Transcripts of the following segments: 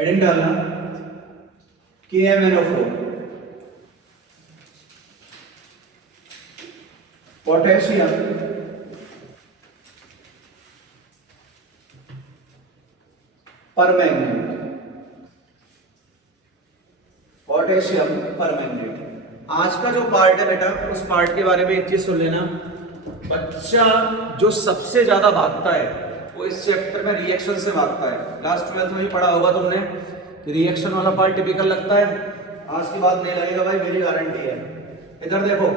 Heading डालना KMnO4 potassium permanganate, potassium permanganate. आज का जो पार्ट है बेटा, उस पार्ट के बारे में एक चीज सुन लेना। बच्चा जो सबसे ज्यादा भागता है वो इस चैप्टर में रिएक्शन से भागता है। लास्ट 12th में भी पढ़ा होगा तुमने कि रिएक्शन वाला पार्ट टिपिकल लगता है। आज की बात नहीं लगेगा भाई, मेरी गारंटी है। इधर देखो,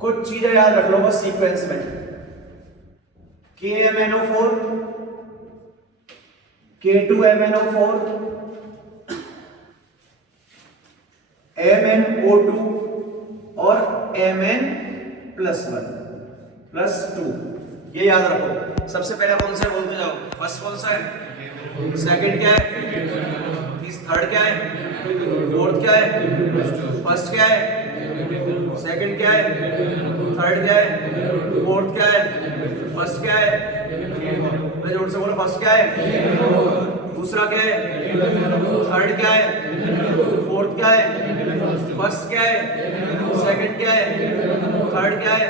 कुछ चीजें याद रख लो बस सीक्वेंस में। KMnO4, K2MnO4, MnO2 और Mn+1 +2, ये याद रखो। सबसे पहले कौन सा है बोलते जाओ। फर्स्ट कौन सा है, सेकंड क्या है, थर्ड क्या है, फोर्थ क्या है, फर्स्ट क्या है, सेकंड क्या है, थर्ड क्या है, फोर्थ क्या है, फर्स्ट क्या है, मैं जोर से बोलो, फर्स्ट क्या है, दूसरा क्या है, थर्ड क्या है, फोर्थ क्या है, फर्स्ट क्या है, सेकंड क्या है, थर्ड क्या है,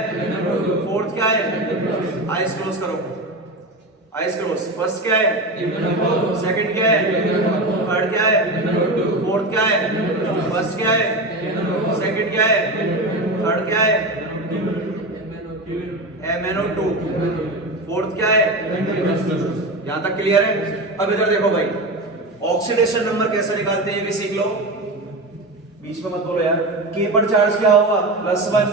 फोर्थ क्या है। आइज क्लोज करो, आइज क्लोज। फर्स्ट क्या है, सेकंड क्या है, थर्ड क्या है, फोर्थ क्या है, फर्स्ट क्या है, सेकंड क्या है, थर्ड क्या है, MnO2, फोर्थ क्या है। यहां तक क्लियर है। अब इधर देखो भाई, ऑक्सीडेशन नंबर कैसे निकालते हैं ये भी सीख लो। बीच में मत बोलो यार। K पर चार्ज क्या होगा, +1,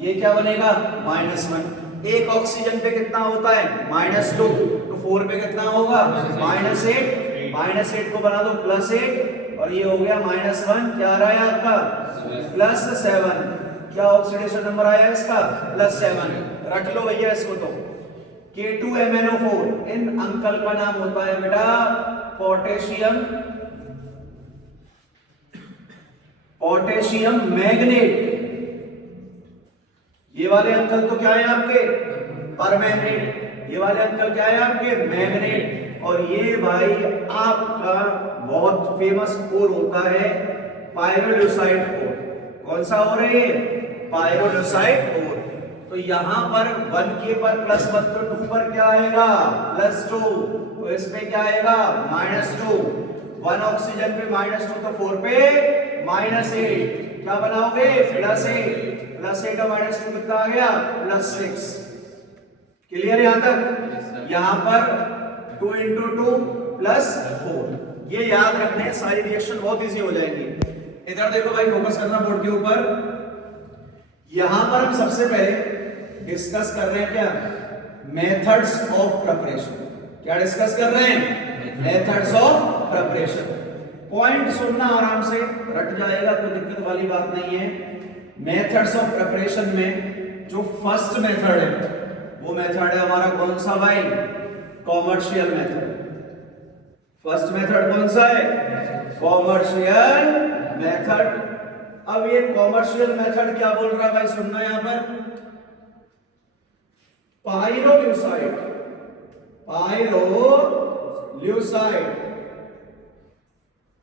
ये क्या बनेगा, -1। एक ऑक्सीजन पे कितना होता है, -2, तो 4 पे कितना होगा, -8। -8 को बना दो +8 और ये हो गया -1। क्या आ रहा है आपका, +7। क्या ऑक्सीडेशन नंबर आया इसका, +7। रख लो भैया इसको। तो K2MnO4, इन अंकल का नाम होता है बेटा पोटेशियम मैग्नेट। ये वाले अंकल तो क्या है आपके, परमैंगनेट। ये वाले अंकल क्या है आपके, मैग्नेट। और ये भाई आपका बहुत फेमस कोर होता है पाइरोलुसाइड कोर। कौन सा कोर है ये, पाइरोलुसाइड कोर। तो यहां पर 1K पर +1, तो 2 पर क्या आएगा, +2, तो इस पे क्या आएगा, -2। 1 ऑक्सीजन पे -2, तो 4 पे -8। क्या बनाओगे, +8 और -2 कितना आ गया, +6। क्लियर यहां तक। यहां पर 2 × 2 +4। ये याद रखने, सारी रिएक्शन बहुत इजी हो जाएगी। इधर देखो भाई, फोकस करना बोर्ड के ऊपर। यहां पर हम सबसे पहले डिस्कस कर रहे हैं क्या, मेथड्स ऑफ प्रिपरेशन। क्या डिस्कस कर रहे हैं, मेथड्स ऑफ प्रिपरेशन। पॉइंट सुनना आराम से, रट जाएगा, कोई दिक्कत वाली बात नहीं है। मेथड्स ऑफ प्रिपरेशन में जो फर्स्ट मेथड है वो मेथड है हमारा कौन सा भाई, कॉमर्शियल मेथड। फर्स्ट मेथड कौन सा है, कॉमर्शियल मेथड। अब ये कॉमर्शियल मेथड क्या बोल रहा है भाई, सुनना यहां पर। पाइरोल्यूसाइड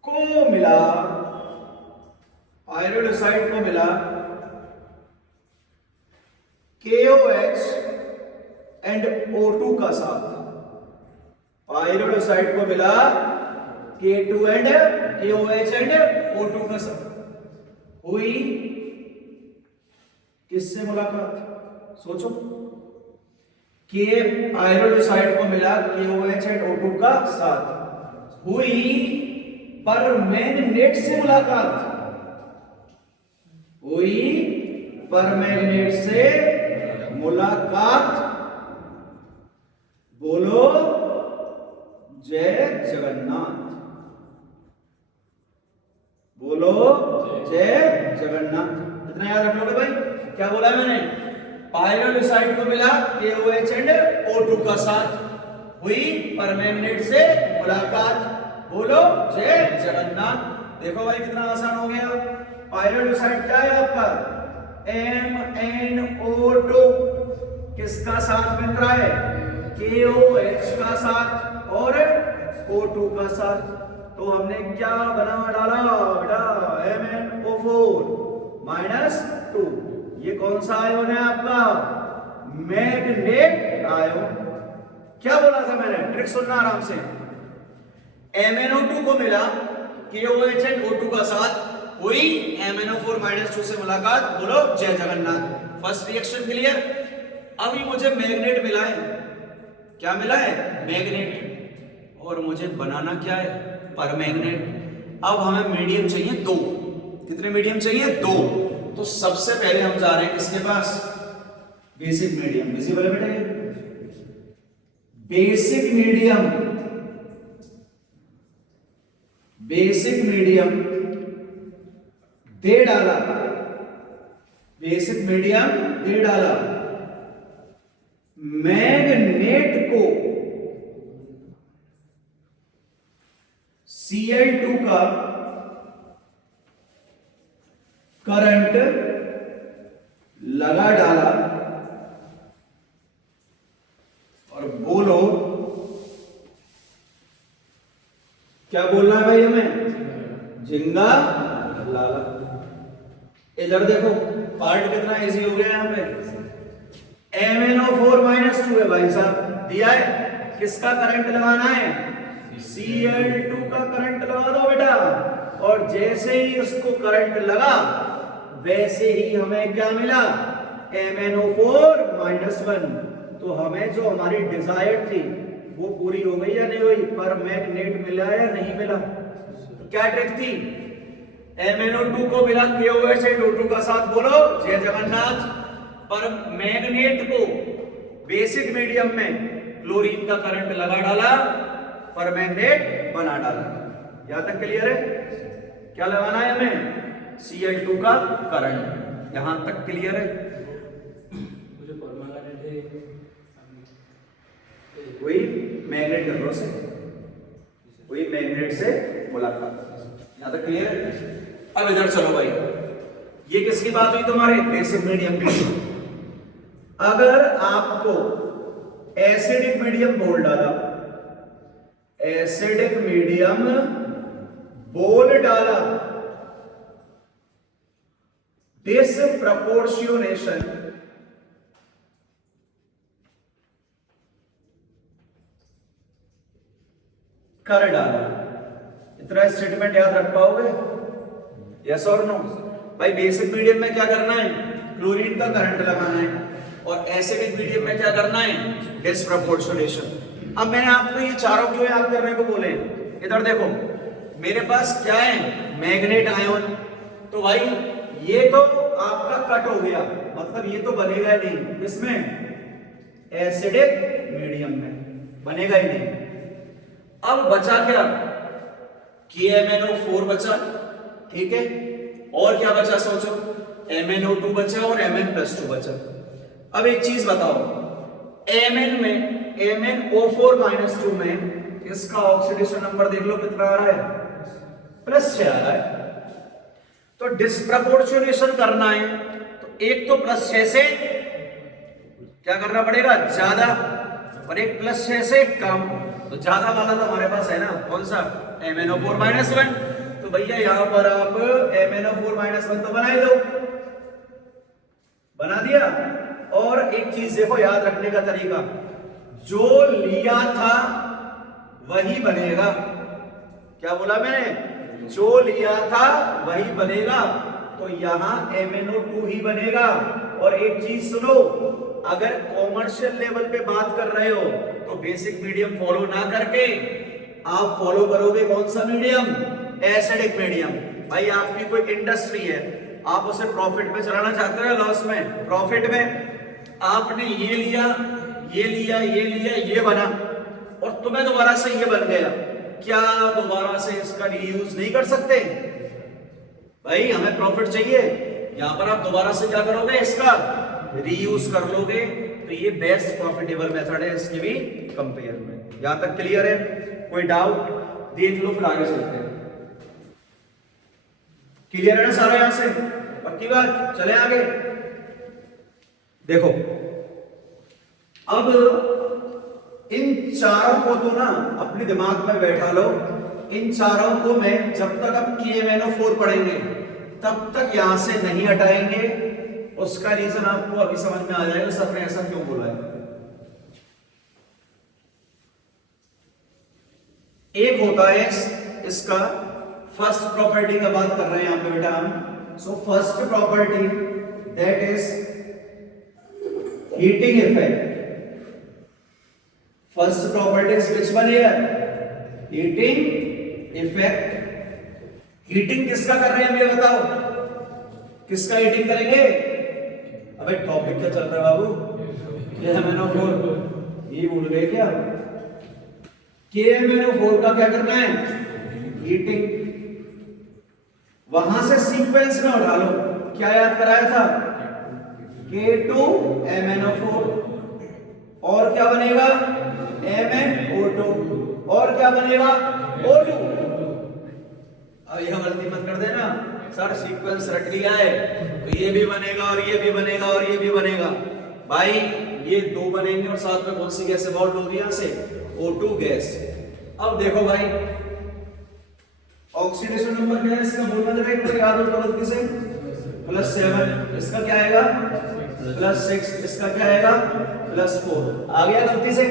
को मिला, पाइरोल्यूसाइड को मिला KOH एंड O2 का साथ। पाइरोल्यूसाइड को मिला K2 and KOH and O2 का साथ। हुई किससे मुलाकात, सोचो। के पाइरोल्यूसाइड को मिला KOH एंड O2 का साथ, हुई परमैंगनेट से मुलाकात। हुई परमैंगनेट से मुलाकात। बोलो जय जगन्नाथ, बोलो जय जगन्नाथ। इतना याद रख लोगे भाई। क्या बोला है मैंने, पाइरोल्यूसाइड को मिला KOH एंड O2 का साथ, हुई परमैंगनेट से मुलाकात। बोलो जय जगन्नाथ। देखो भाई कितना आसान हो गया। पाइरोल्यूसाइड क्या है आपका, MnO2 किसका साथ मिल रहा है, KOH का साथ और O2 का साथ। तो हमने क्या बना डाला बेटा, MnO4 -2। ये कौन सा आयन है आपका, मैग्नेट आयन। क्या बोला था मैंने, ट्रिक सुनना आराम से। MnO2 को मिला KOH एंड O2 का साथ, हुई MnO4 -2 से मुलाकात, बोलो जय जगन्नाथ। First reaction clear. अभी मुझे मैग्नेट मिला है, क्या मिला है, मैग्नेट, और मुझे बनाना क्या है, परमैग्नेट। अब हमें मीडियम चाहिए 2। कितने मीडियम चाहिए, 2। तो सबसे पहले हम जा रहे हैं किसके पास, बेसिक मीडियम। विजिबल है बेटा ये, बेसिक मीडियम, बेसिक मीडियम दे डाला, बेसिक मीडियम दे डाला, मैग्नेट को Cl2 का करंट लगा डाला, और बोलो क्या बोलना है भाई हमें, जिंगा लाला। इधर देखो पार्ट कितना इजी हो गया यहां पे, MnO4 -2 है भाई साहब, दिया है, किसका करंट लगाना है, Cl2 का करंट लगा दो बेटा। और जैसे ही उसको करंट लगा वैसे ही हमें क्या मिला, MnO4 -1। तो हमें जो हमारी डिजायर थी वो पूरी हो गई या नहीं हुई, पर मैग्नेट मिला या नहीं मिला। क्या ट्रिक थी, MnO2 को मिला KOH एंड O2 का साथ, बोलो जय जगन्नाथ। पर मैग्नेट को बेसिक मीडियम में क्लोरीन का करंट लगा डाला, पर मैग्नेट बना डाला। यहां तक क्लियर है, क्या लगाना है हमें, Cl2 का करंट। यहां तक क्लियर है, कोई मैग्नेट कर लो से, कोई मैग्नेट से मुलाकात। यहां तक क्लियर है। अब इधर चलो भाई, ये किसकी बात हुई तुम्हारे, बेसिक मीडियम की। अगर आपको एसिडिक मीडियम बोल डाला, एसिडिक मीडियम बोल डाला, डिसप्रपोर्शनेशन कर डाला, इतना स्टेटमेंट याद रख पाओगे, यस और नो। भाई बेसिक मीडियम में क्या करना है, क्लोरीन का करंट लगाना है, और एसिडिक मीडियम में क्या करना है, डिसप्रपोर्शनेशन। अब मैंने आपको ये चारों क्यों याद करने को बोले, इधर देखो मेरे पास क्या है, मैग्नेट आयन। तो भाई ये तो आपका कट हो गया, मतलब ये तो बनेगा ही नहीं, इसमें एसिडिक मीडियम में बनेगा ही नहीं। अब बचा क्या, KMnO4 बचा, ठीक है, और क्या बचा सोचो, MnO2 बचा और Mn+2 बचा। अब एक चीज बताओ, MnO4 -2 में इसका ऑक्सीडेशन नंबर देख लो कितना आ रहा है, +6 आ रहा है। तो डिस्प्रपोर्शनेशन करना है, तो एक तो +6 से क्या करना पड़ेगा, ज्यादा, और एक +6 से कम। तो ज्यादा वाला तो हमारे पास है ना, कौन सा, MnO4 -1। तो भैया यहां पर आप MnO4 -1 तो बना ही दो, बना दिया। और एक चीज देखो याद रखने का तरीका, जो लिया था वही बनेगा। क्या बोला मैंने, जो लिया था वही बनेगा, तो यहां MnO2 ही बनेगा। और एक चीज सुनो, अगर कॉमर्शियल लेवल पे बात कर रहे हो तो बेसिक मीडियम फॉलो ना करके आप फॉलो करोगे कौन सा मीडियम, एसिडिक मीडियम। भाई आपकी कोई इंडस्ट्री है, आप उसे प्रॉफिट में चलाना चाहते हो, लॉस में, प्रॉफिट में। आपने ये लिया, ये लिया, ये लिया, ये बना, और तुम्हें दोबारा से ये बन गया, क्या दोबारा से इसका रीयूज नहीं कर सकते? भाई हमें प्रॉफिट चाहिए, यहां पर आप दोबारा से क्या करोगे, इसका रीयूज कर लोगे। तो ये बेस्ट प्रॉफिटेबल मेथड है इसके भी कंपेयर में। यहां तक क्लियर है, कोई डाउट देख लो, फिर आगे चलते हैं। क्लियर है ना सारा, यहां से पक्की बात, चले आगे। देखो अब इन चारों को तो ना अपने दिमाग में बैठा लो, इन चारों को मैं जब तक अब KMnO4 पढ़ेंगे तब तक यहां से नहीं हटाएंगे। उसका रीजन आपको अभी समझ में आ जाएगा सर ने ऐसा क्यों बोला है। एक होता है इसका फर्स्ट प्रॉपर्टी का बात कर रहे हैं यहां पे बेटा हम। So first property that is heating effect. First property is which one here? Heating effect. Heating किसका कर रहे हैं ये बताओ, किसका हीटिंग करेंगे? अबे टॉपिक क्या चल रहा है बाबू? KMnO4 ये भूल गए क्या? KMnO4 का क्या करना है? हीटिंग। वहां से सीक्वेंस में उठा लो, क्या याद कराया था? K2MnO4 और क्या बनेगा? MnO2 और क्या बनेगा? O2। अब यह गलती मत कर देना सर सीक्वेंस रट लिया है तो ये भी बनेगा और ये भी बनेगा और ये भी बनेगा। भाई ये दो बनेंगे और साथ में कौन सी गैस इवॉल्व होगी यहां से? O2 gas. अब देखो भाई ऑक्सीडेशन नंबर क्या है इसका? बोलना जरा एक बार याद हो तो गलती से। +7। इसका क्या आएगा? +6। इसका क्या आएगा? +4। आ गया गलती से।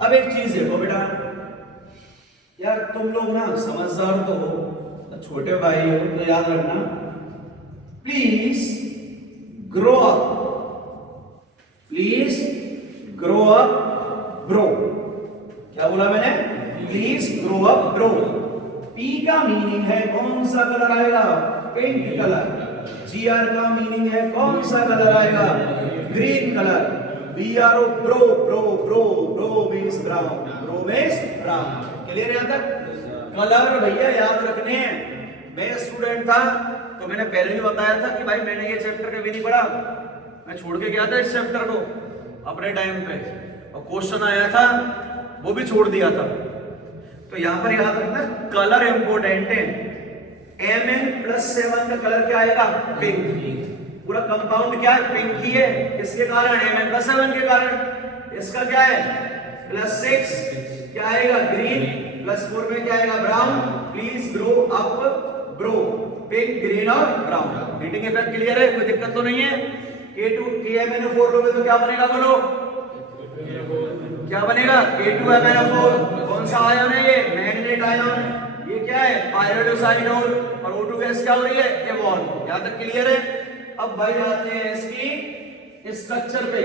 अब एक चीज देखो बेटा यार, तुम लोग ना समझदार तो हो, छोटे भाई हो तो याद रखना, please grow up, please grow up bro. क्या बोला मैंने? Please grow up bro. P का मीनिंग है कौन सा कलर आएगा? Pink colour. GR का मीनिंग है कौन सा कलर आएगा? Green colour. BRO bro bro bro bro means brown, bro means brown. Clear है यहां तक? कलर भैया याद रखने हैं। मैं स्टूडेंट था तो मैंने पहले भी बताया था कि भाई मैंने ये चैप्टर कभी नहीं पढ़ा, मैं छोड़ के गया था इस चैप्टर को अपने टाइम पे, और क्वेश्चन आया था वो भी छोड़ दिया था। तो यहां पर याद रखना कलर इंपॉर्टेंट है। Mn+7 का कलर क्या आएगा? पिंक। पूरा कंपाउंड क्या है? पिंक ही है। किसके कारण? Mn+7 के कारण। इसका क्या है? +6 क्या आएगा? ग्रीन। +4 में क्या आएगा? Brown. Please grow up bro. Pink, green और ब्राउन। हीटिंग इफेक्ट क्लियर है? कोई दिक्कत तो नहीं है? KMnO4 लोगे तो क्या बनेगा बोलो? क्या बनेगा? K2MnO4। कौन सा आयन है ये? Manganate ion. ये क्या है? पायरिडोसाइनोल। और O2 गैस क्या हो रही है? इवॉल्व। यहां तक क्लियर है? अब भाई आते हैं इसकी स्ट्रक्चर पे।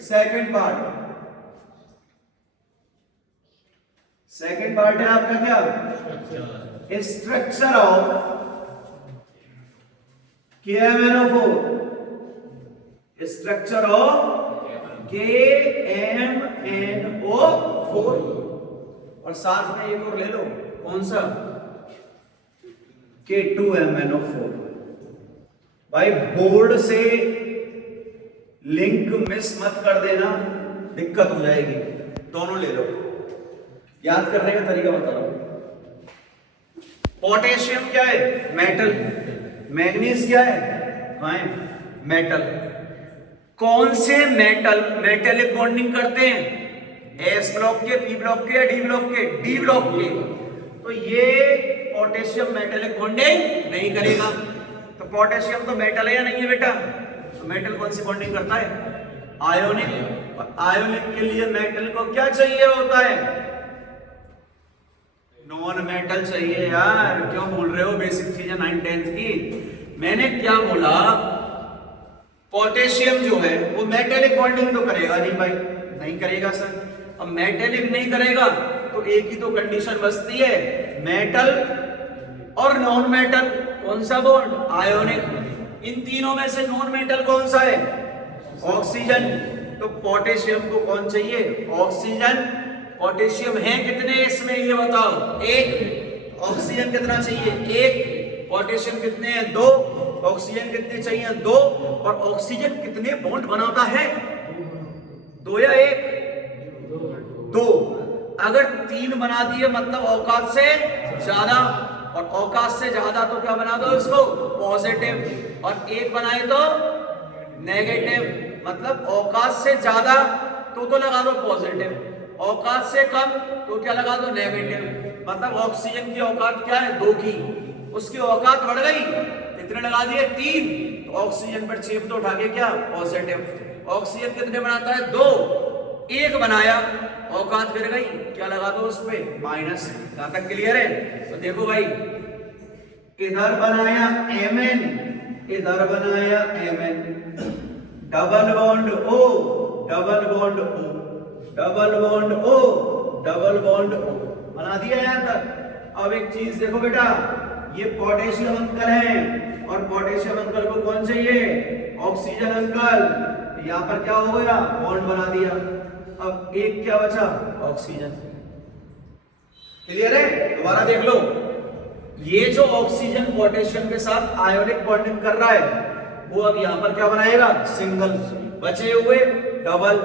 सेकंड पार्ट है आपका क्या? Structure of KMnO4। Structure of KMnO4 और साथ में एक और ले लो, कौन सा? K2MnO4। भाई बोर्ड से लिंक मिस मत कर देना, दिक्कत हो जाएगी। दोनों ले लो, याद करने का तरीका बता रहा हूं। पोटेशियम क्या है? मेटल। मैग्नीज क्या है? आयन। मेटल। कौन से मेटल मेटेलिक बॉन्डिंग करते हैं? S ब्लॉक के, P ब्लॉक के या D ब्लॉक के? D ब्लॉक के। तो ये पोटेशियम मेटेलिक बॉन्डिंग नहीं करेगा। तो पोटेशियम तो मेटल है या नहीं है बेटा? तो मेटल कौन सी बॉन्डिंग करता है? आयोनिक। और आयोनिक के लिए मेटल को क्या चाहिए होता है? नॉन मेटल चाहिए यार। क्यों बोल रहे हो बेसिक चीजें 9th-10th की? मैंने क्या बोला? पोटेशियम जो है वो मेटेलिक बॉन्डिंग तो करेगा नहीं भाई, नहीं करेगा सर। अब मेटेलिक नहीं करेगा तो एक ही तो कंडीशन बचती है, मेटल और नॉन मेटल। कौन सा बॉन्ड? आयोनिक। इन तीनों में से नॉन मेटल कौन सा है? ऑक्सीजन। तो पोटेशियम को कौन चाहिए? ऑक्सीजन। पोटेशियम है कितने इसमें ये बताओ? एक। ऑक्सीजन कितना चाहिए? एक। पोटेशियम कितने हैं? दो। ऑक्सीजन कितने चाहिए? दो। और ऑक्सीजन कितने बॉन्ड बनाता है? दो या एक? दो। अगर तीन बना दिए मतलब औकात से ज्यादा, और औकात से ज्यादा तो क्या बना दो इसको? पॉजिटिव। और एक बनाए तो नेगेटिव। मतलब औकात से ज्यादा तो लगा दो पॉजिटिव, औकात से कम तो क्या लगा दो? नेगेटिव। मतलब ऑक्सीजन की औकात क्या है 2 की, उसकी औकात बढ़ गई, कितने लगा दिए 3, तो ऑक्सीजन पर चेप तो उठा के क्या पॉजिटिव, ऑक्सीजन कितने बनाता है 2, 1 बनाया, औकात गिर गई, क्या लगा दो उस पे माइनस। यहां तक क्लियर है? तो देखो भाई, इधर बनाया Mn, इधर बनाया Mn, double bond O, double bond O, double bond O, double bond O, बना दिया यहां तक। अब एक चीज देखो बेटा, ये पोटेशियम अंकल है और पोटेशियम अंकल को कौन चाहिए ऑक्सीजन अंकल, तो यहां पर क्या हो गया बॉन्ड बना दिया। अब एक क्या बचा ऑक्सीजन। क्लियर है? दोबारा देख लो, ये जो ऑक्सीजन पोटेशियम के साथ आयोनिक बॉन्डिंग कर रहा है वो अब यहां पर क्या बनाएगा सिंगल, बचे हुए डबल।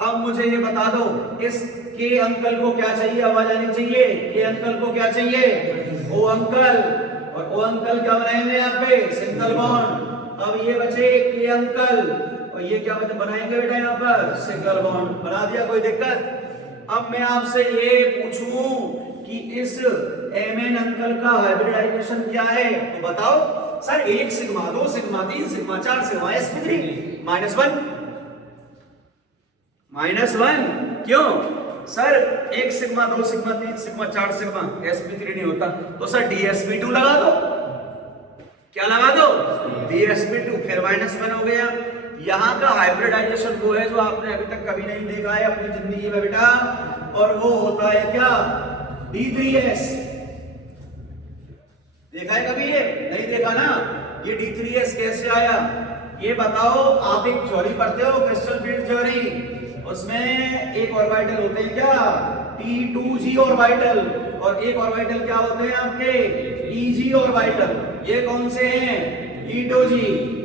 अब मुझे ये बता दो इस के अंकल को क्या चाहिए, आवाज आनी चाहिए, के अंकल को क्या चाहिए ओ अंकल, और ओ अंकल क्या बनाएंगे यहाँ पे सिंगल बॉन्ड। अब ये बचे के अंकल और ये क्या बनाएंगे बेटा यहाँ पर सिंगल बॉन्ड, बना दिया, कोई दिक्कत? अब मैं आपसे ये पूछूं कि इस Mn अंकल का हाइब्रिडाइजेशन क्या है तो बताओ sir. 1 sigma 2 sigma 3 sigma 4 sigma sp3 -1 क्यों sir? 1 sigma 2 sigma 3 sigma 4 sigma sp3 नहीं होता तो सर dsp2 लगा दो, क्या लगा दो dsp2, फिर -1 हो गया। यहां का हाइब्रिडाइजेशन वो है जो आपने अभी तक कभी नहीं देखा है अपनी जिंदगी में बेटा, और वो होता है क्या D3S। देखा है कभी? ये नहीं देखा ना। ये D3S कैसे आया ये बताओ। आप एक थ्योरी पढ़ते हो क्रिस्टल फील्ड थ्योरी, उसमें एक ऑर्बिटल होते हैं क्या T2G ऑर्बिटल, और एक ऑर्बिटल क्या होते हैं आपके EG ऑर्बिटल। ये कौन से हैं T2G,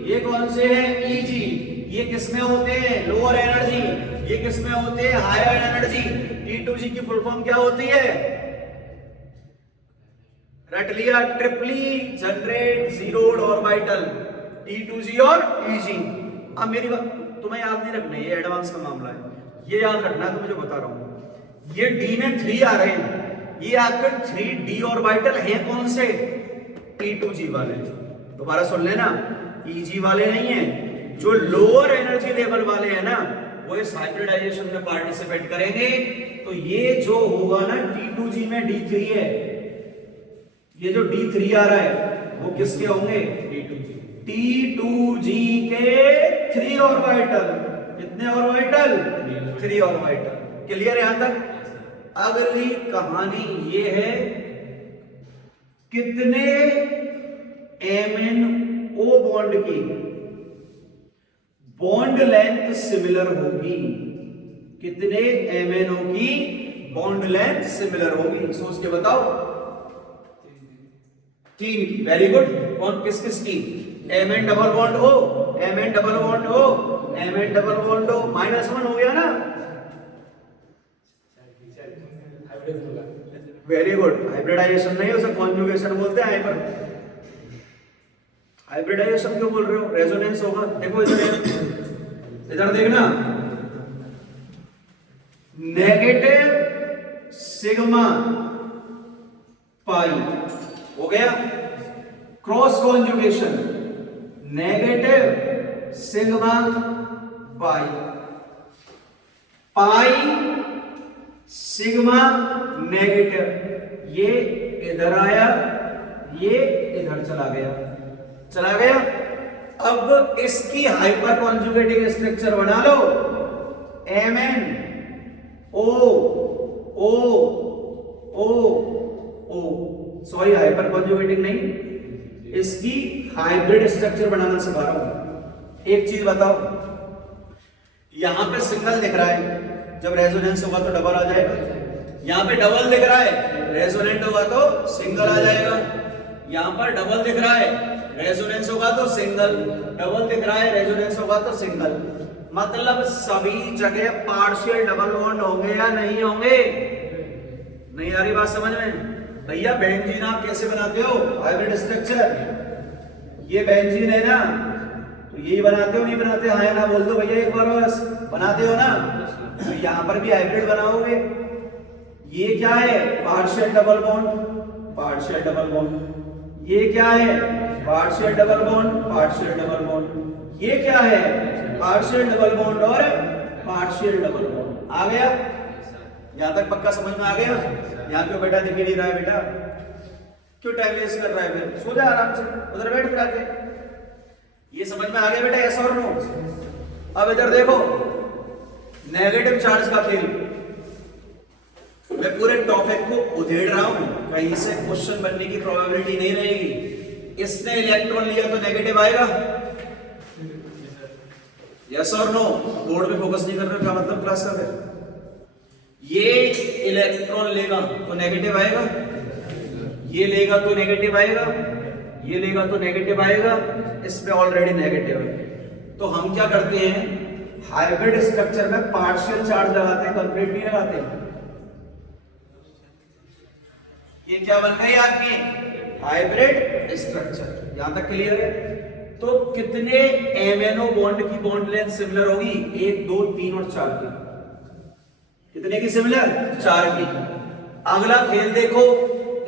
ये कौन से हैं EG। ये किसमें होते हैं लोअर एनर्जी, ये किसमें होते हैं हायर एनर्जी। T2G की फुल फॉर्म क्या होती है रट लिया, ट्रिपली जनरेट जीरोड ऑर्बिटल, T2G और EG। अब मेरी बात तुम्हें याद नहीं रखना, ये एडवांस का मामला है, ये याद रखना है तो मुझे बता रहा हूं। ये D में 3 आ रहे हैं, ये आखिर 3D ऑर्बिटल है कौन से T2G वाले। दोबारा सुन लेना, EG वाले नहीं है, जो लोअर एनर्जी लेवल वाले हैं ना वो इस हाइब्रिडाइजेशन में पार्टिसिपेट करेंगे। तो ये जो होगा ना T2G में D3 है, ये जो D3 आ रहा है वो किसके होंगे T2G के 3 ऑर्बिटल। कितने ऑर्बिटल 3 ऑर्बिटल। क्लियर यहां तक? अगली कहानी ये है कितने MnO बॉन्ड की बॉन्ड लेंथ सिमिलर होगी, कितने MnO की बॉन्ड लेंथ सिमिलर होगी, सोच के बताओ। 3 की, वेरी गुड। कौन किस किस की Mn डबल बॉन्ड हो, Mn डबल बॉन्ड हो, Mn डबल बॉन्ड हो, -1 हो गया ना, वेरी गुड। हाइब्रिडाइजेशन नहीं उसे कॉन्जुगेशन बोलते हैं। हाइब्रिडाइजेशन क्यों बोल रहे हो, रेजोनेंस होगा। देखो इधर देखना, नेगेटिव सिग्मा पाई हो गया, cross conjugation negative sigma pi, pi sigma negative, ये इधर आया, ये इधर चला गया। अब इसकी हाइपर कॉन्जुगेटिंग स्ट्रक्चर बना लो, Mn O, sorry hyper conjugating नहीं, इसकी हाइब्रिड स्ट्रक्चर बनाना सिखा रहा हूं। एक चीज बताओ, यहां पे सिग्नल दिख रहा है, जब रेजोनेंस होगा तो डबल आ जाएगा। यहां पे डबल दिख रहा है, रेजोनेंट होगा तो सिंगल आ जाएगा। यहां पर डबल दिख रहा है, रेजोनेंस होगा तो सिंगल, डबल दिख रहा है, रेजोनेंस होगा तो सिंगल। मतलब सभी जगह पार्शियल डबल बॉन्ड होंगे या नहीं होंगे? नहीं आ रही बात समझ में? भैया बेंजीन आप कैसे बनाते हो हाइब्रिड स्ट्रक्चर, ये बेंजीन है ना, तो यही बनाते हो नहीं बनाते? हाँ या ना बोल दो भैया एक बार, बस बनाते हो ना। तो यहां पर भी हाइब्रिड बनाओगे, ये क्या है? Partial double bond, partial double bond. ये क्या है? Partial double bond, partial double bond. ये क्या है? पार्शियल डबल बॉन्ड और पार्शियल डबल बॉन्ड। आ गया? यहां तक पक्का समझ में आ गया? यहाँ क्यों बेटा दिख नहीं रहा है? बेटा क्यों टाइम वेस्ट कर रहा है? फिर सो जा आराम से, उधर बैठ फिर आके। ये समझ में आ गया बेटा? यस और नो? अब इधर देखो, नेगेटिव चार्ज का खेल। मैं पूरे टॉपिक को उधेड़ रहा हूं, कहीं से क्वेश्चन बनने की प्रोबेबिलिटी नहीं रहेगी। इसने इलेक्ट्रॉन लिया तो नेगेटिव आएगा? यस और नो? बोर्ड पे फोकस नहीं कर रहे हो, क्या मतलब क्लास का? फिर ये इलेक्ट्रॉन लेगा तो नेगेटिव आएगा, ये लेगा तो नेगेटिव आएगा, ये लेगा तो नेगेटिव आएगा। इसमें ऑलरेडी नेगेटिव है। तो हम क्या करते हैं, हाइब्रिड स्ट्रक्चर में पार्शियल चार्ज लगाते हैं, कंप्लीट नहीं लगाते हैं। ये क्या बन गई आपकी? Hybrid structure. यहां तक क्लियर है? तो कितने एमएनओ बॉन्ड की बॉन्ड लेंथ सिमिलर होगी? 1, 2, 3 और 4 की। कितने की सिमिलर? 4 की। अगला खेल देखो,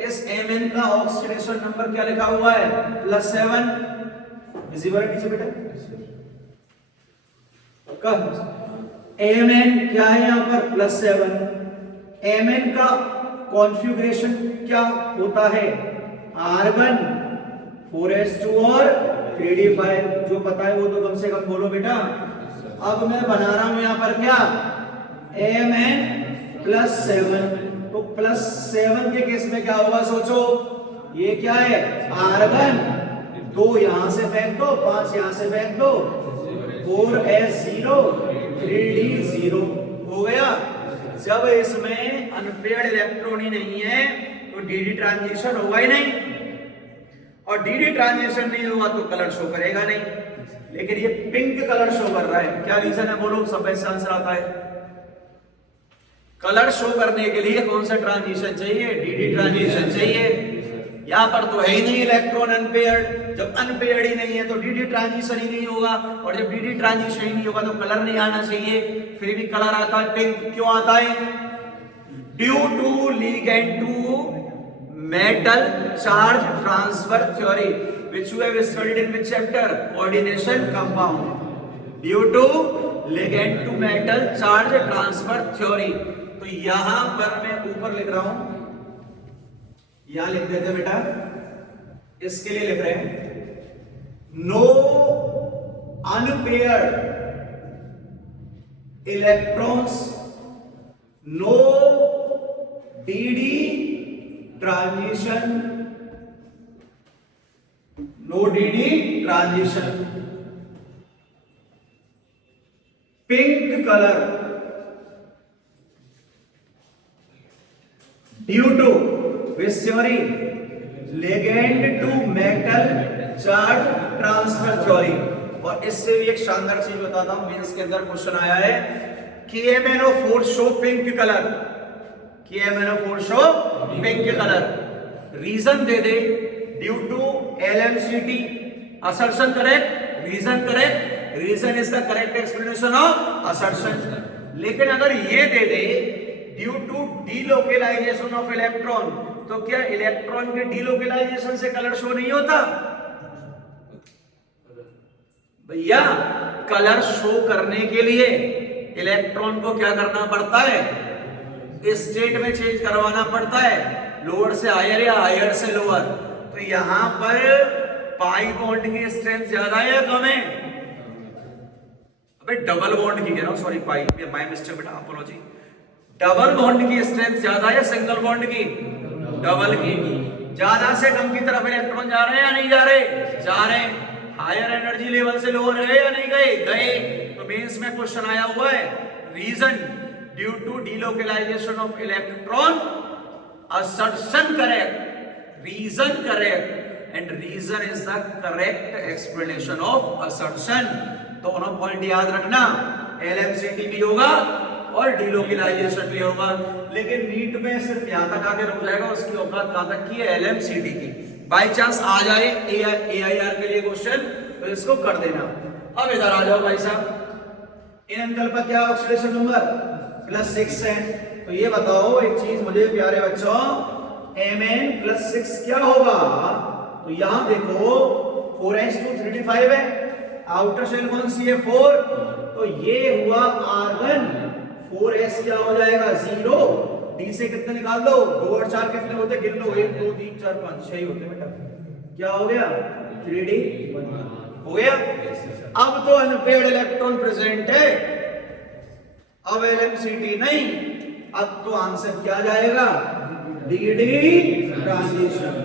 इस एमएन का ऑक्सीडेशन नंबर क्या लिखा हुआ है? +7। विजिबल है नीचे बेटा? एमएन क्या है यहां पर? +7। एमएन का कॉन्फ़िगरेशन क्या होता है? R1 4s2 और 3d5। जो पता है वो तो कम से कम बोलो बेटा। अब मैं बना रहा हूं यहां पर क्या? Mn +7। तो +7 के केस में क्या होगा सोचो? ये क्या है? R1, 2 यहां से फेंक दो, 5 यहां से फेंक दो, 4s0 3d0 हो गया। जब इसमें अनपेयर्ड इलेक्ट्रॉन ही नहीं है तो dd ट्रांजिशन होगा ही नहीं, और dd ट्रांजिशन नहीं होगा तो कलर शो करेगा नहीं। लेकिन ये पिंक कलर शो कर रहा है, क्या रीजन है बोलो? सब ऐसा आंसर आता है। कलर शो करने के लिए कौन सा ट्रांजिशन चाहिए? dd ट्रांजिशन चाहिए। यहां पर तो है ही नहीं इलेक्ट्रॉन अनपेयर्ड। जब अनपेयर्ड ही नहीं है तो dd ट्रांजिशन ही नहीं होगा, और जब dd ट्रांजिशन ही नहीं होगा तो कलर नहीं आना चाहिए। फिर भी कलर आता है पिंक। क्यों आता है? Due to ligand to metal charge transfer theory which you have studied in which chapter? Coordination compound. Due to ligand to metal charge transfer theory. तो यहां पर मैं ऊपर लिख रहा हूं, यहां लिख देते बेटा, इसके लिए लिख रहे हैं no unpaired electrons, no dd transition, no dd transition. Pink colour due to which theory? Ligand to metal charge transfer theory. और इससे भी एक शानदार चीज बताता हूं, मेंस के अंदर क्वेश्चन आया है, KMnO4 show pink colour, KMnO4 show pink colour. Reason दे दे, due to LMCT। Assertion correct, reason correct, reason is the correct explanation of assertion. लेकिन अगर ये दे दे due to delocalisation of electron, तो क्या इलेक्ट्रॉन के डीलोकेलाइजेशन से कलर शो नहीं होता? भैया कलर शो करने के लिए इलेक्ट्रॉन को क्या करना पड़ता है? स्टेट में चेंज करवाना पड़ता है, लोअर से हायर या हायर से लोअर। तो यहां पर पाई बॉन्ड की स्ट्रेंथ ज्यादा है या कम है? अबे डबल बॉन्ड की कह रहा हूं, सॉरी पाई माय मिस्टेक बेटा, अपोलॉजी। डबल बॉन्ड की स्ट्रेंथ ज्यादा है सिंगल बॉन्ड की? डबल की। ज्यादा से कम की तरफ इलेक्ट्रॉन जा रहे हैं या नहीं जा रहे? जा रहे हैं। हायर एनर्जी लेवल से लोअर गए या नहीं गए? गए। तो मेंस में क्वेश्चन आया हुआ है, reason due to delocalisation of electron, assertion correct, reason correct, and reason is the correct explanation of assertion। दोनों पॉइंट याद रखना, LMCT भी होगा और डीलोकेलाइजेशन भी होगा। लेकिन नीट में सिर्फ यहां तक आके रुक जाएगा, उसकी औकात कहां तक की है? LMCT की। बाई चांस आ जाए AIR के लिए क्वेश्चन तो इसको कर देना। अब इधर आ जाओ भाई साहब, इन अंकल पर क्या ऑक्सीडेशन नंबर? +6 है। तो ये बताओ एक चीज मुझे प्यारे बच्चों, Mn+6 क्या होगा? तो यहां देखो 4s2 3d5 है, आउटर शेल कौन सी है 4, तो ये हुआ आर्गन। 4s क्या हो जाएगा 0, d से कितने निकाल दो, 2 और 4 कितने होते गिन लो, 1 2 3 4 5 6 ही होते बेटा। क्या हो गया 3d हो गया। अब तो अनपेड इलेक्ट्रॉन प्रेजेंट है, अब LMCT नहीं, अब तो आंसर क्या जाएगा DD ट्रांजिशन।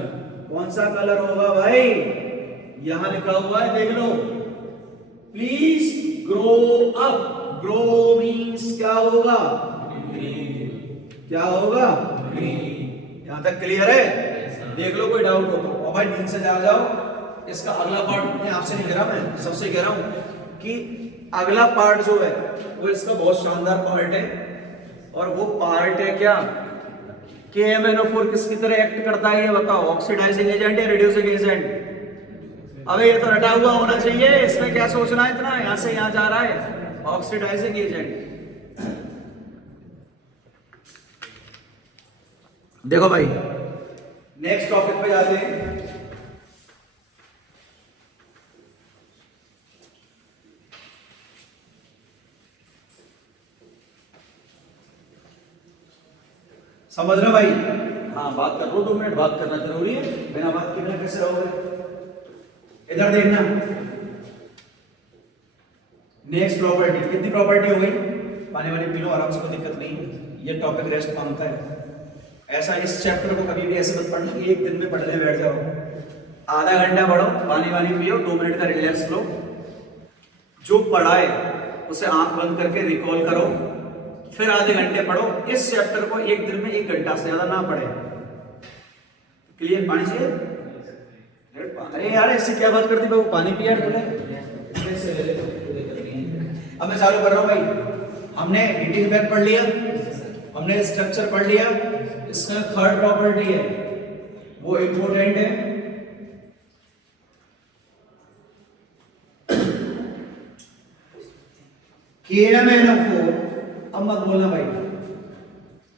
कौन सा कलर होगा भाई? यहां लिखा हुआ है देख लो, please grow up. Grow means क्या होगा? क्या होगा? यहां तक क्लियर है? देख लो कोई डाउट हो तो। और भाई नींद से जाओ, इसका अगला पार्ट मैं आपसे नहीं कह रहा, मैं सबसे कह रहा हूं कि अगला पार्ट जो है वो इसका बहुत शानदार पार्ट है, और वो पार्ट है क्या कि MnO4 किसकी तरह एक्ट करता है ये बताओ, ऑक्सीडाइजिंग एजेंट या रिड्यूसिंग एजेंट? अबे ये तो रटा हुआ होना चाहिए, इसमें क्या सोचना है इतना, यहां से यहां जा रहा है, ऑक्सीडाइजिंग एजेंट। देखो भाई नेक्स्ट टॉपिक पे जाते हैं। समझ रहे भाई? हाँ बात कर लो, 2 मिनट बात करना जरूरी है, बिना बात किए कैसे रहोगे? इधर देखना, नेक्स्ट प्रॉपर्टी, कितनी प्रॉपर्टी हो गई? पानी वानी पी लो आराम से, कोई दिक्कत नहीं, ये टॉपिक रेस्ट मांगता है। ऐसा इस चैप्टर को कभी भी ऐसे मत पढ़ना कि एक दिन में पढ़ने बैठ जाओ, आधा घंटा पढ़ो, पानी वानी पियो, 2 मिनट का रिलैक्स लो, जो पढ़ाए उसे आंख बंद करके रिकॉल करो, फिर आधे घंटे पढ़ो। इस चैप्टर को एक दिन में 1 घंटा से ज्यादा ना पढ़े। क्लियर? पानी चाहिए? अरे यार ऐसी क्या बात करती बाबू, पानी पिया तूने? अब मैं चालू कर रहा हूं भाई। हमने हीटिंग इफेक्ट पढ़ लिया, हमने स्ट्रक्चर पढ़ लिया, इसका थर्ड प्रॉपर्टी है वो इंपॉर्टेंट है, KMnO4। अब मत बोलना भाई,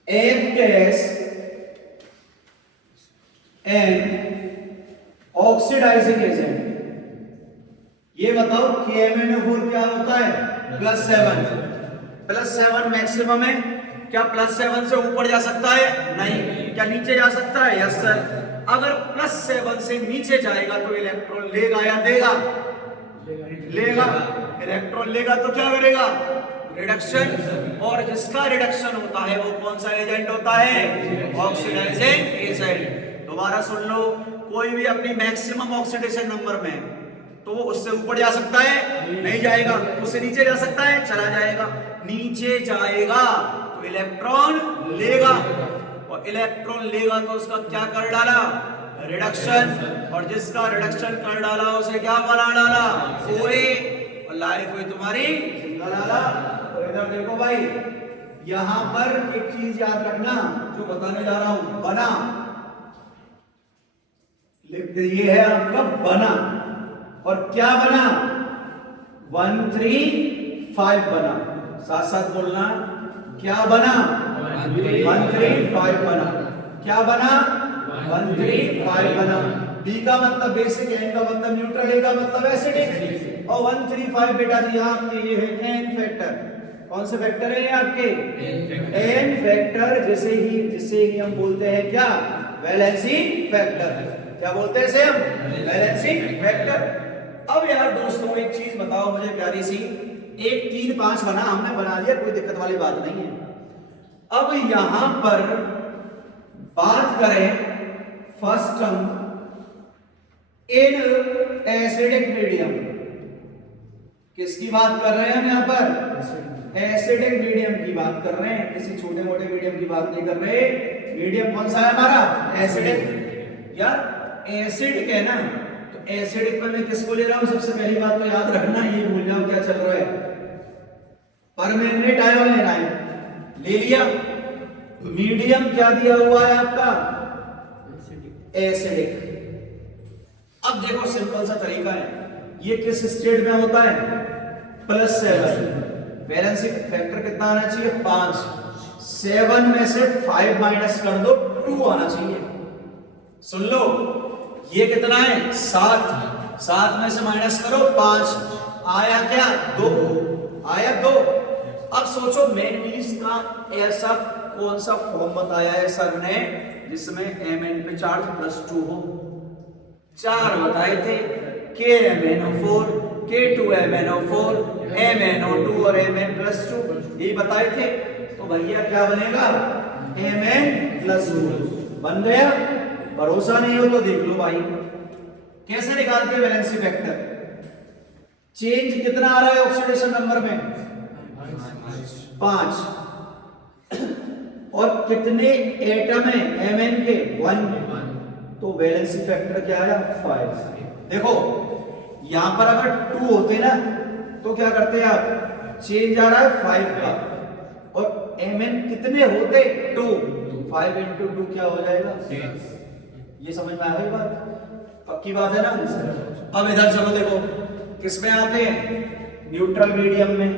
act as an oxidising agent. ये बताओ KMnO4 क्या होता है? +7। +7 मैक्सिमम है, क्या +7 से ऊपर जा सकता है? नहीं। क्या नीचे जा सकता है? Yes sir. अगर +7 से नीचे जाएगा तो इलेक्ट्रॉन लेगा या देगा? लेगा। इलेक्ट्रॉन लेगा तो क्या करेगा? रिडक्शन। और जिसका रिडक्शन होता है वो कौन सा एजेंट होता है? Oxidising agent. दोबारा सुन लो, कोई भी अपनी मैक्सिमम ऑक्सीडेशन नंबर में तो वो उससे ऊपर जा सकता है? नहीं जाएगा। उससे नीचे जा सकता है? चला जाएगा। नीचे जाएगा तो इलेक्ट्रॉन लेगा, और इलेक्ट्रॉन लेगा तो उसका क्या कर डाला? रिडक्शन। और जिसका रिडक्शन कर डाला उसे क्या बना डाला? OA। और लाइफ हुई तुम्हारी सिंगल आला। और इधर देखो भाई, यहां पर एक चीज याद रखना जो बताने जा रहा हूं, बना लिखते, ये है आपका बना। और क्या बना? 1 3 5 बना। साथ साथ बोलना, क्या बना? 1 3 5 बना। क्या बना? 1 3 5 बना। B का मतलब बेसिक, N का मतलब न्यूट्रल, A का मतलब एसिडिक। और 1 3 5 बेटा जी आपके ये है N फैक्टर। कौन से फैक्टर है ये आपके? N factor. जिसे ही हम बोलते हैं क्या? Valency factor. क्या बोलते हैं इसे हम? Valency factor. अब यार दोस्तों एक चीज बताओ मुझे प्यारी सी, 1 3 5 बना, हमने बना लिया, कोई दिक्कत वाली बात नहीं है। अब यहां पर बात करें first term in acidic medium, किसकी बात कर रहे हैं हम यहां पर? एसिडिक मीडियम की बात कर रहे हैं, किसी छोटे मोटे मीडियम की बात नहीं कर रहे। मीडियम कौन सा है हमारा? एसिडिक। यार एसिडिक है ना, तो एसिडिक में मैं किसको ले रहा हूं? सबसे पहली बात तो याद रखना, ये भूल जाओ क्या चल रहा है, परमैंगनेट आयन लेना है, ले लिया। मीडियम क्या दिया हुआ है आपका? एसिडिक। अब देखो सिंपल सा तरीका है, ये किस स्टेट में होता है? +7। वैलेंसी फैक्टर कितना आना चाहिए? 5। 7 में से 5 माइनस कर दो, 2 आना चाहिए। सुन लो, ये कितना है 7, 7 में से माइनस करो 5, आया क्या 2, आया 2। अब सोचो मैंगनीज का ऐसा कौन सा फॉर्म बताया है सर ने जिसमें Mn पे चार्ज +2 हो? 4 बताए थे, KMnO4, K2MnO4, MnO2 और Mn+2, यही बताए थे। तो भैया क्या बनेगा Mn+2 बन गया। भरोसा नहीं हो तो देख लो भाई, कैसे निकालते हैं वैलेंसी वेक्टर। चेंज कितना आ रहा है ऑक्सीडेशन नंबर में 5, और कितने एटम है Mn के 1, तो वैलेंसी फैक्टर क्या आया 5। देखो यहां पर अगर 2 होते ना तो क्या करते हैं आप, चेंज आ रहा है 5 का, और Mn कितने होते 2, 5 into 2 क्या हो जाएगा 6। ये समझ में आ गई बात, पक्की बात है ना। अब इधर चलो, देखो किसमें आते हैं, न्यूट्रल मीडियम में।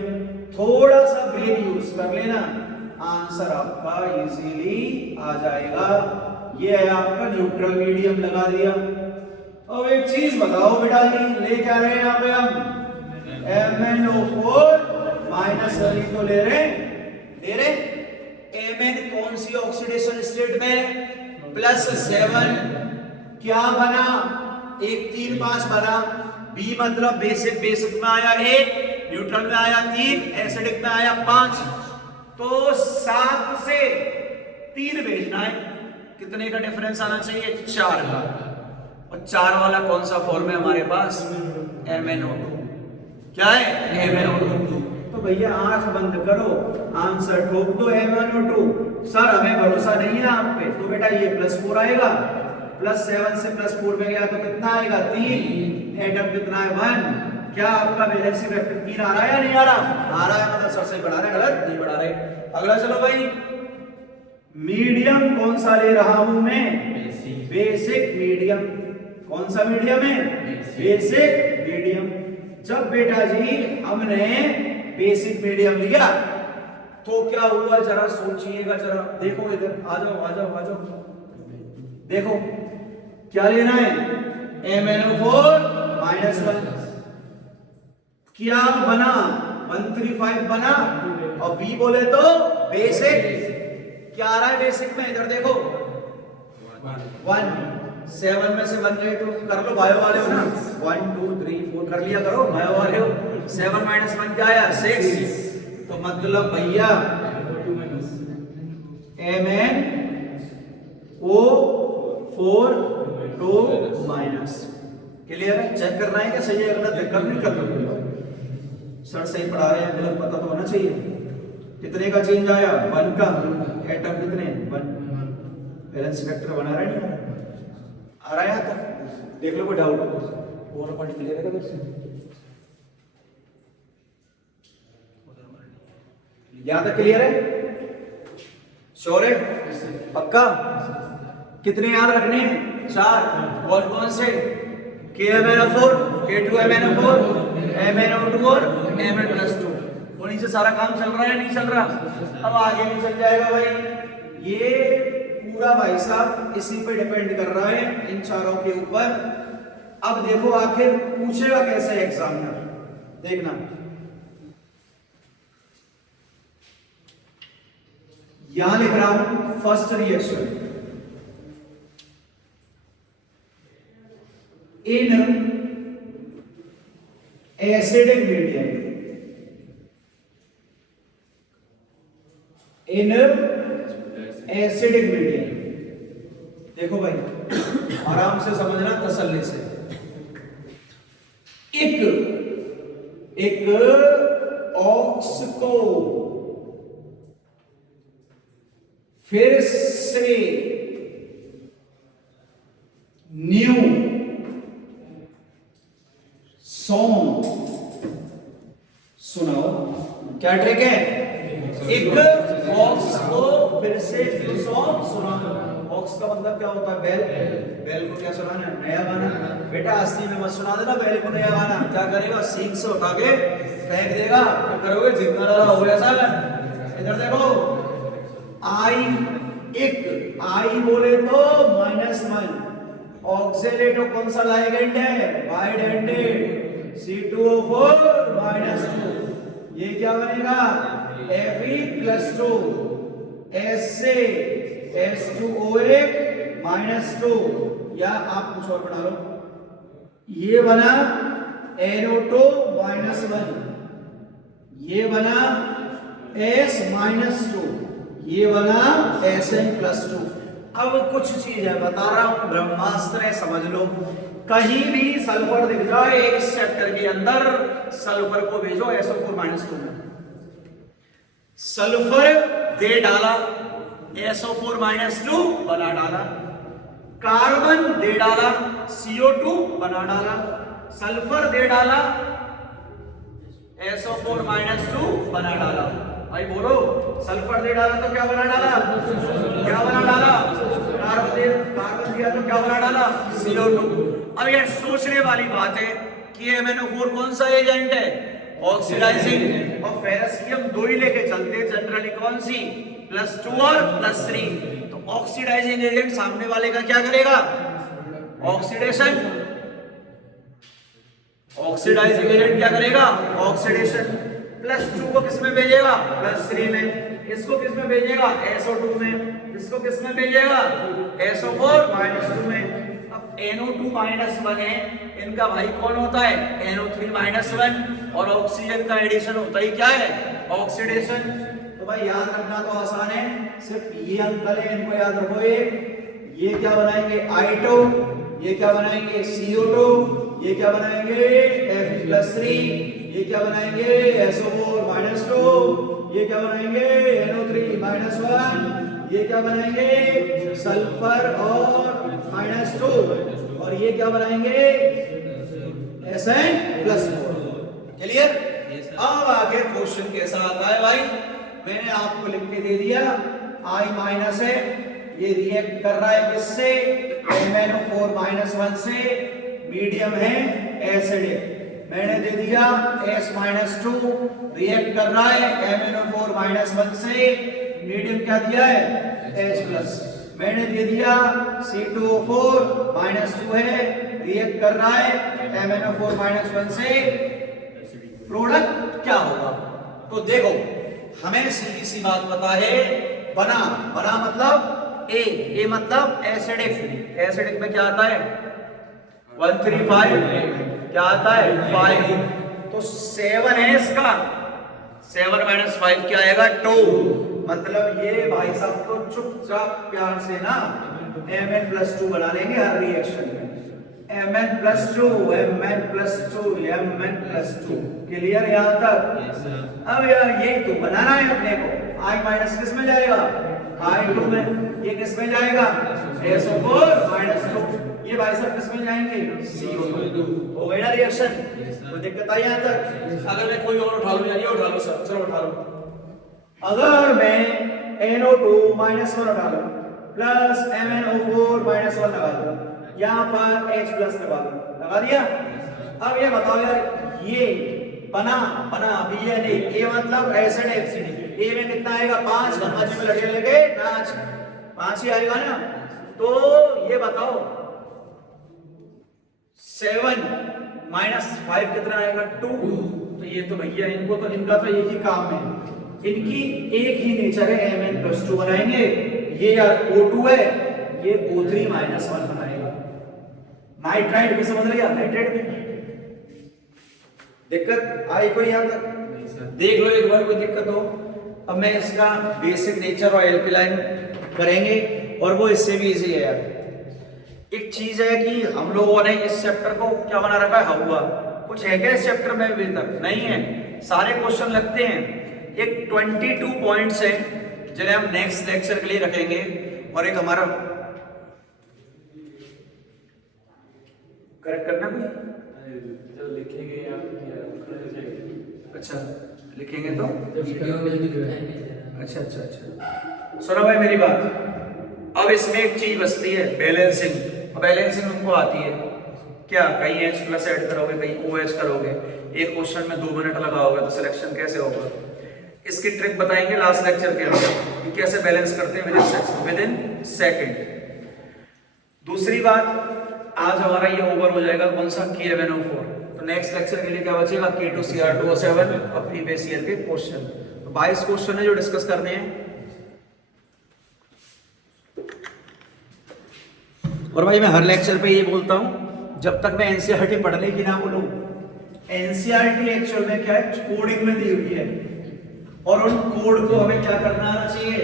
थोड़ा सा ब्रेन यूज कर लेना, आंसर आपका इजीली आ जाएगा। ये है आपका न्यूट्रल मीडियम, लगा दिया। अब एक चीज बताओ बेटा जी, ले क्या रहे हैं यहाँ पे हम MnO4 माइनस तो ले रहे Mn कौन सी ऑक्सीडेशन स्टेट में +7, क्या बना 1 3 5 बना। B मतलब बेसिक, बेसिक में आया 1, न्यूट्रल में आया 3, एसिडिक में आया 5। तो 7 से 3 भेजना है, कितने का डिफरेंस आना चाहिए 4 का, और 4 वाला कौन सा फॉर्म है हमारे पास MnO2, क्या है MnO2। तो भैया आंख बंद करो, आंसर ठोक दो MnO2। सर हमें भरोसा नहीं है आप पे, तो बेटा ये +4 आएगा, +7 से +4 में गया तो कितना आएगा 3, एटम कितना है 1। क्या आपका वैलेंसी वेक्टर 3 आ रहा है या नहीं आ रहा? आ रहा है, मतलब सर से बढ़ा रहे, गलत नहीं बढ़ा रहे। अगला चलो भाई, मीडियम कौन सा ले रहा हूं मैं, बेसिक मीडियम। कौन सा मीडियम है, बेसिक मीडियम। जब बेटा जी हमने बेसिक मीडियम लिया तो क्या हुआ, जरा सोचिएगा, जरा देखो इधर, आ जाओ आ जाओ आ जाओ। देखो क्या लेना है MnO4 -1, क्या बना 135 बना, और B बोले तो बेसिक। क्या आ रहा है बेसिक में, इधर देखो 1, 7 में से 1 गए तो कर लो, बायो वाले हो ना, 1 2 3 4 कर लिया करो, बायो वाले हो। 7 - 1 क्या आया 6, तो मतलब भैया MnO4 2-। क्लियर है? चेक करना है क्या सही है, गलत है, कर नहीं कर लो। सर सही पढ़ा रहे हैं, गलत पता तो होना चाहिए। कितने का चेंज आया 1 का, एटम कितने 1, वैलेंसी वेक्टर बना रहा है, आ रहा है यहाँ तक, देख लो कोई डाउट हो तो और पॉइंट क्लियर है फिर से, यहां तक क्लियर है, श्योर है, पक्का। कितने याद रखने हैं 4, कौन कौन से, KMnO4, K2MnO4, MnO2 और Mn+2। उन्हीं से सारा काम चल रहा है, नहीं चल रहा? अब आगे भी चल जाएगा भाई। ये पूरा भाई साहब इसी पे डिपेंड कर रहा है, इन चारों के ऊपर। अब देखो आखिर पूछेगा कैसे एग्जामिनर, देखना। यहां लिख रहा हूं first reaction in acidic medium, in acidic medium. देखो भाई आराम से समझना, तसल्ली से। एक ऑक्स को फिर से न्यू सॉन्ग सुनाओ। क्या ट्रिक है, एक बॉक्स को फिर से न्यू सॉन्ग सुनाओ। बॉक्स का मतलब क्या होता है, बेल। बेल को क्या सुनाना, नया गाना। बेटा असली में मत सुना देना बेल को नया गाना, क्या करेगा सीन से उठा के फेंक देगा, तो करोगे जितना डाला हो गया सर। इधर देखो आई एक आई बोले तो -1 ऑक्सीलेट कौन सा लाइगेंड है वाइड एंडेड C2O4 -2 ये क्या बनेगा Fe+2 S से H2O1 -2 या आप कुछ और बना लो ये बना NO2 -1 ये बना S-2 ये बना Sn+2 अब कुछ चीज है बता रहा हूं ब्रह्मास्त्र है समझ लो कहीं भी सल्फर दिख जाए इस चैप्टर के अंदर सल्फर को भेजो SO4 -2 में सल्फर दे डाला SO4 -2 बना डाला कार्बन दे डाला CO2 बना डाला सल्फर दे डाला SO4 -2 बना डाला भाई बोलो सल्फर दे डाला तो क्या बना डाला कार्बन दिया तो क्या बना डाला CO2 अब ये सोचने वाली बात है कि MnO4 कौन सा एजेंट है ऑक्सीडाइजिंग और फेरस की हम दो ही लेके चलते हैं जनरली कौन सी +2 और +3 तो ऑक्सीडाइजिंग एजेंट सामने वाले का क्या करेगा ऑक्सीडेशन ऑक्सीडाइजिंग एजेंट क्या करेगा ऑक्सीडेशन +2 को किस में भेजेगा +3 में इसको किस में भेजेगा SO2 में इसको किस में भेजेगा SO4 -2 में अब NO2 -1 है इनका भाई कौन होता है NO3 -1 और ऑक्सीजन का एडिशन होता ही क्या है ऑक्सीडेशन तो भाई याद रखना तो आसान है सिर्फ ये अंकल है इनको याद रखो ये क्या बनाएंगे I2 ये क्या बनाएंगे CO2 ये क्या बनाएंगे Fe+3 ये क्या बनाएंगे SO4 -2 ये क्या बनाएंगे NO3 -1 ये क्या बनाएंगे सल्फर और -2 और ये क्या बनाएंगे Sn+4 क्लियर अब आगे क्वेश्चन कैसा आता है भाई मैंने आपको लिख के दे दिया I- है ये रिएक्ट कर रहा है किससे MnO4 -1 से मीडियम है एसिडिक मैंने दे दिया S-2 रिएक्ट कर रहा है MnO4 -1 से मीडियम क्या दिया है H+ मैंने दे दिया C2O4 -2 है रिएक्ट कर रहा है MnO4 -1 से प्रोडक्ट क्या होगा तो देखो हमें सीधी सी बात पता है बना मतलब ए मतलब एसिडिक में क्या आता है 135 क्या आता है 5 तो 7 है इसका 7 - 5 क्या आएगा 2 मतलब ये भाई साहब तो चुपचाप प्यार से ना Mn+2 बना लेंगे हर रिएक्शन में Mn+2 Mn+2 क्लियर यहां तक अब यार यही तो बनाना है अपने को I- किस में जाएगा I2 में ये किस में जाएगा SO4 -2 ये भाई साहब किस में जाएंगे CO2 हो गई ना रिएक्शन कोई दिक्कत आई यहां तक अगर मैं कोई और उठा लूं यार ये उठा लो सर चलो उठा लो अगर मैं NO2 -1 उठा लूं प्लस MnO4 -1 लगा दूं यहां पर H+ लगा दिया अब ये बताओ यार ये बना अभी ये नहीं ये मतलब एसिड ए में कितना आएगा 5 गम्माजी में लड़के लगे नाच 5 ही आएगा ना तो ये बताओ 7 - 5 कितना आएगा 2 तो ये तो भैया इनको तो इनका तो एक ही काम है इनकी एक ही नेचर है Mn+2 बनाएंगे ये यार O2 है ये O3 -1 बनाएगा नाइट्राइट भी समझ लिया नाइट्रेट में दिक्कत आई कोई यहां तक देख लो एक बार कोई दिक्कत हो अब मैं इसका बेसिक नेचर और एल्किलाइन करेंगे और वो इससे भी इजी है यार एक चीज है कि हम लोगों ने इस चैप्टर को क्या बना रखा है हवा कुछ है क्या इस चैप्टर में अभी तक नहीं है सारे क्वेश्चन लगते हैं एक 22 पॉइंट्स हैं जिन्हें हम नेक्स्ट लेक्चर के लिए रखेंगे और एक हमारा करेक्ट करना कोई लिखेंगे अच्छा लिखेंगे तो अच्छा सुनो भाई मेरी बात अब इसमें एक चीज बचती है बैलेंसिंग बैलेंसिंग हमको आती है क्या कहीं H+ ऐड करोगे कहीं OH करोगे एक क्वेश्चन में 2 मिनट लगाओगे तो सिलेक्शन कैसे होगा इसकी ट्रिक बताएंगे लास्ट लेक्चर के अंदर कैसे बैलेंस करते हैं विद इन सेकेंड। दूसरी बात, आज हमारा ये ओवर हो जाएगा कौन सा, KMnO4। तो नेक्स्ट लेक्चर के लिए क्या बचेगा, K2Cr2O7 और प्रीवियस ईयर के क्वेश्चन। तो 22 क्वेश्चन है जो डिस्कस करने हैं। और भाई मैं हर लेक्चर पे ये बोलता हूं, जब तक मैं एनसीईआरटी पढ़ने की ना बोलूं, एनसीईआरटी एक्चुअल में क्या है, कोडिंग में दी हुई है और उन कोड को हमें क्या करना आना चाहिए,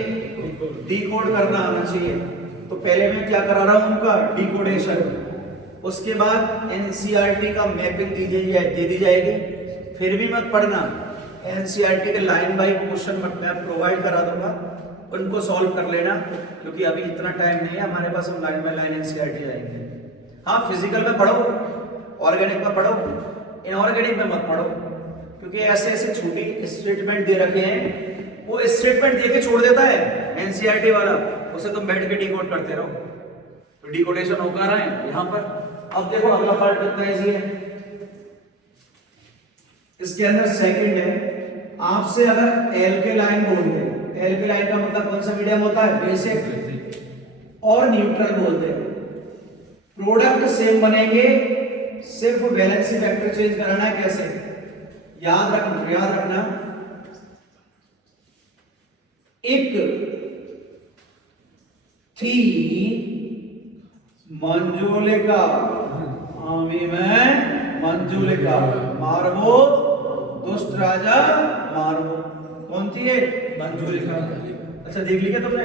डिकोड करना आना चाहिए। तो पहले मैं क्या करा रहा हूं, उनका डिकोडेशन, उसके बाद एनसीईआरटी का मैपिंग दे दी जाएगी। फिर भी मत पढ़ना, एनसीईआरटी के लाइन बाय क्वेश्चन मैं प्रोवाइड करा दूंगा, उनको सॉल्व कर लेना, क्योंकि अभी इतना टाइम नहीं है हमारे पास, हम लाइन बाय लाइन एनसीईआरटी जाएंगे। हाँ, फिजिकल में पढ़ो, ऑर्गेनिक में पढ़ो, इनऑर्गेनिक में मत पढ़ो, क्योंकि ऐसे ऐसे छोटी स्टेटमेंट दे रखे हैं, वो स्टेटमेंट दे के छोड़ देता है एनसीईआरटी वाला, उसे तुम बैठ के डिकोड करते रहो। तो डिकोडेशन हो रहा है यहाँ पर। अब देखो अगला पार्ट कितना इजी है, इसके अंदर सेकंड है, आपसे अगर एल के लाइन बोल दे, एल के लाइन का मतलब कौन सा मीडियम होता है, बेसिक और न्यूट्रल बोल दे, प्रोडक्ट सेम बनेंगे, सिर्फ वैलेंसी फैक्टर चेंज कराना है। कैसे, याद रखना एक थी मंजुलिका, आमी में मंजुलिका, मारवो दुष्ट राजा मारवो, कौन थी ये, मंजुलिका। अच्छा देख लिया तुमने,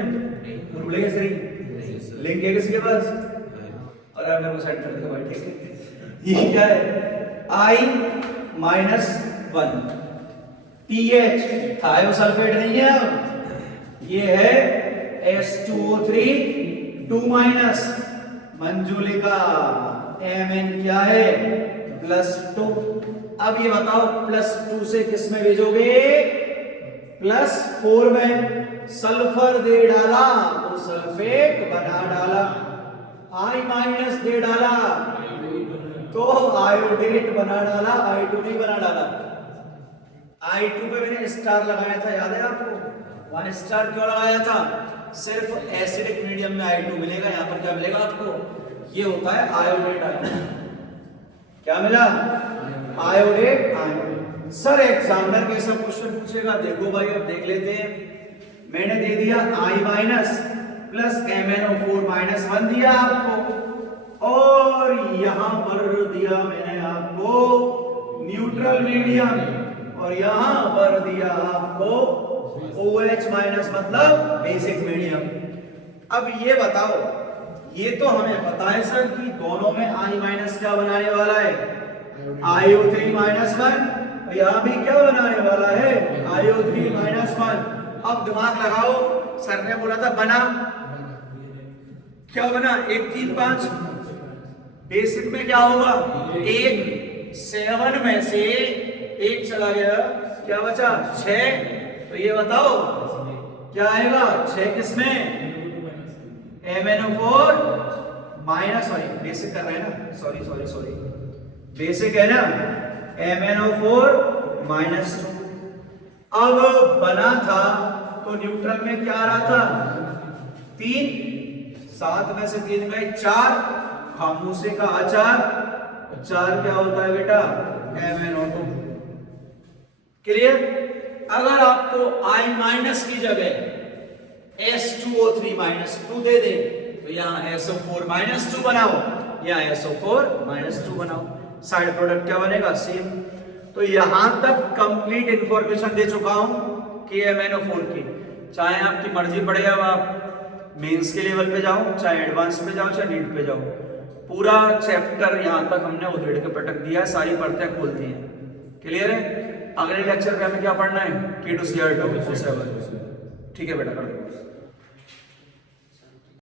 भूल गए सही, लिंक है किसके पास, और आप मेरे को सेंड कर दो भाई, ठीक है। ये क्या है, I-1 PH, थायोसल्फेट नहीं है, अब ये है H2O3 2-, मंजुलिका, Mn क्या है, +2। अब ये बताओ +2 से किस में भेजोगे, +4 में। सल्फर दे डाला तो सल्फेट बना डाला, I- दे डाला तो आयोडेट बना डाला, I2 नहीं बना डाला। I2 पे मैंने स्टार लगाया था, याद है आपको, वहां स्टार क्यों लगाया था, सिर्फ एसिडिक मीडियम में I2 मिलेगा, यहाँ पर क्या मिलेगा आपको, ये होता है आयोडेट आयन। क्या मिला, आयोडेट आयन। सर एग्जामिनर कैसा क्वेश्चन पूछेगा, देखो भाई अब देख लेते हैं। मैंने दे दिया I- प्लस MnO4 -1 दिया आपको, और यहां पर दिया मैंने आपको न्यूट्रल मीडियम, और यहां पर दिया आपको OH- मतलब बेसिक मीडियम। अब ये बताओ, ये तो हमें पता है सर कि दोनों में I- क्या बनाने वाला है, IO3 -1, यहां भी क्या बनाने वाला है, IO3 -1। अब दिमाग लगाओ, सर ने बोला था बना, क्या बना, 1 3 5, बेसिक में क्या होगा, 1 7 में से 1 चला गया, क्या बचा 6। तो ये बताओ क्या आएगा, 6 किसमें, MnO4 सॉरी बेसिक कर रहे हैं ना, सॉरी बेसिक है ना, MnO4 -2। अब बना था तो न्यूट्रल में क्या आ रहा था, 3, 7 में से 3 गए 4, खामोशी का अचार, 4 क्या होता है बेटा, MnO2। क्लियर। अगर आपको I- की जगह H2O3 -2 दे दे, तो यहाँ SO4 -2 बनाओ, यहाँ SO4 -2 बनाओ, साइड प्रोडक्ट क्या बनेगा, सेम। तो यहां तक कंप्लीट इंफॉर्मेशन दे चुका हूं KMnO4 की। चाहे आपकी मर्जी पड़े, अब आप मेंस के लेवल पे जाओ, चाहे एडवांस पे जाओ, चाहे नीट पे जाओ, पूरा चैप्टर यहां तक हमने उधेड़ के पटक दिया है, सारी परतें खोल दी हैं। क्लियर है। अगले लेक्चर पे हमें क्या पढ़ना है, K2Cr2O7। ठीक है बेटा, कर दो।